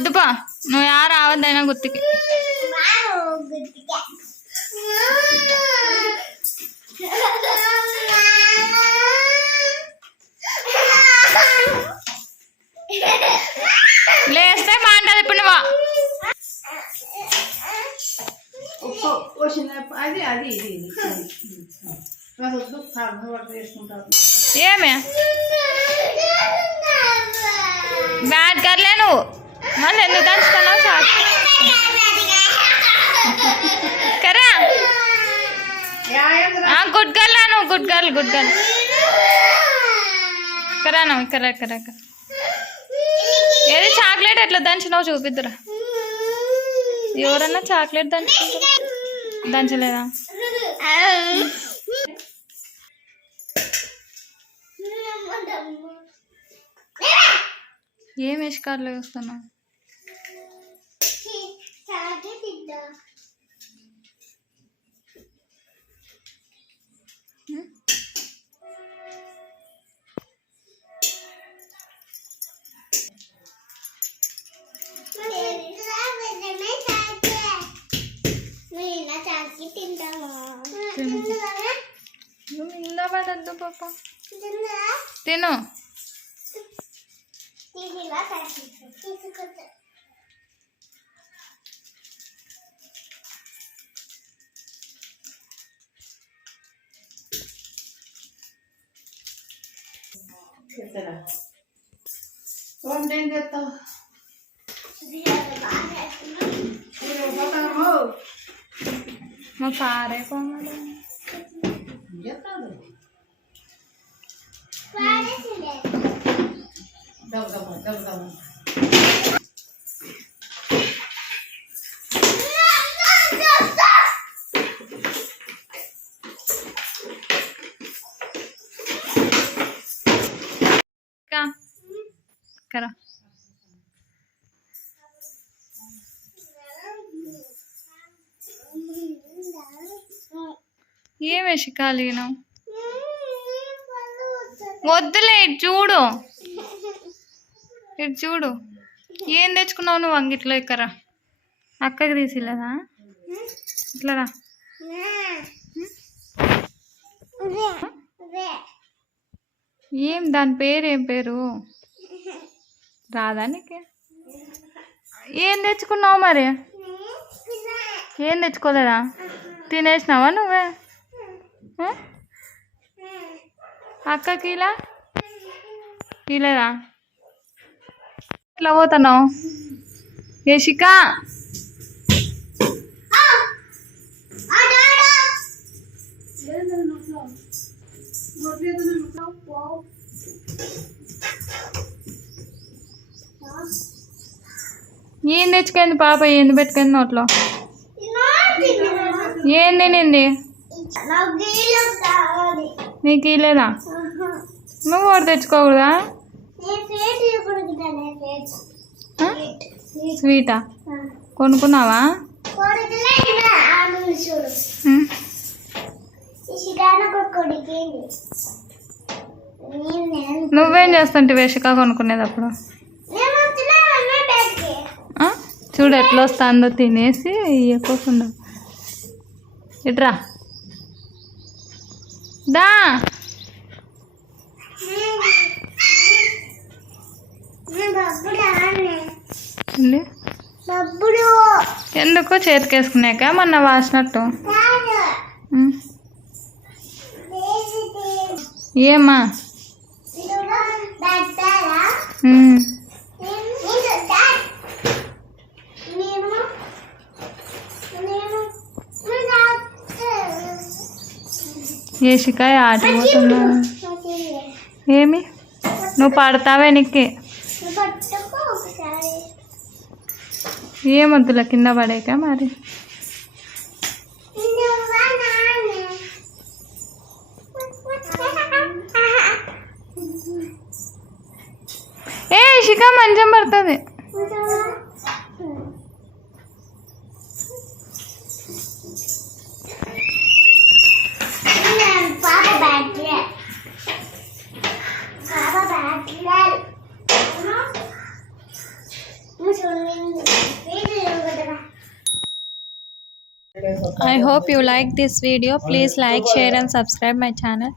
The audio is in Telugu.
వద్దుపా. నువ్వు యా రావద్దైనా గుర్తుకి లేస్తే బాగుంటుంది ఇప్పుడు నువ్వు. ఏమే? బ్యాడ్ కర్లే నువ్వు. మళ్ళీ ఎందుకు దంచుకున్నావు? చాలు. కరా. గుడ్ గర్ల్ నువ్వు గుడ్ గర్ల్ గుడ్ గర్ల్. కరా నువ్వు ఇక్కడ ఇక్కడ ఇక్కడ ఏది చాక్లెట్ ఎట్లా దంచినావు చూపిద్దురా. ఎవరన్నా చాక్లెట్ దంచుకుంటారా? దంచలేదా? ఏం వేసుకారులో చూస్తున్నావు? నువ్వు ఇందా పడద్దు పాప తిను. చెప్తారా వంట ఏం చేస్తావు? మా పారే కోమలు చెప్తాను ఏమే దబ్బ వద్దులే ఇటు చూడు. ఇటు చూడు. ఏం తెచ్చుకున్నావు నువ్వు అంగిట్లో ఇక్కడ? అక్కకి తీసిలేదా ఇట్లా ఏం దాని పేరు ఏం పేరు? రాదా నీకు? ఏం తెచ్చుకున్నావు మరి? ఏం తెచ్చుకోలేదా? తినేసినావా నువ్వే? అక్కకి ఇలా ఇలారా ఇట్లా పోతున్నావు? యశిక ఏం తెచ్చుకుంది పాప? ఏంది పెట్టుకుంది నోట్లో? ఏం తినింది? నీకు ఇలేదా నువ్వు ఒకటి తెచ్చుకోకూడదా? స్వీటా? కొనుక్కున్నావా? నువ్వేం చేస్తుంటే వేషకా కొనుక్కునేది అప్పుడు చూడు ఎట్లా వస్తుందో తినేసి ఇవ్వకోకుండా ఇట్రా. దా. ఎందుకు చేతికేసుకున్నాక మొన్న వాసినట్టు? ఉం. ఏమ్మా ఉం. ఏషికాయ ఆటిపోతున్నా ఏమి? నువ్వు పడతావే నీకు. ఏమొద్దులే కింద పడేక మరి? ఏ ఇషిక మంచం పడుతుంది. I hope you like this video. Please like, share and subscribe my channel.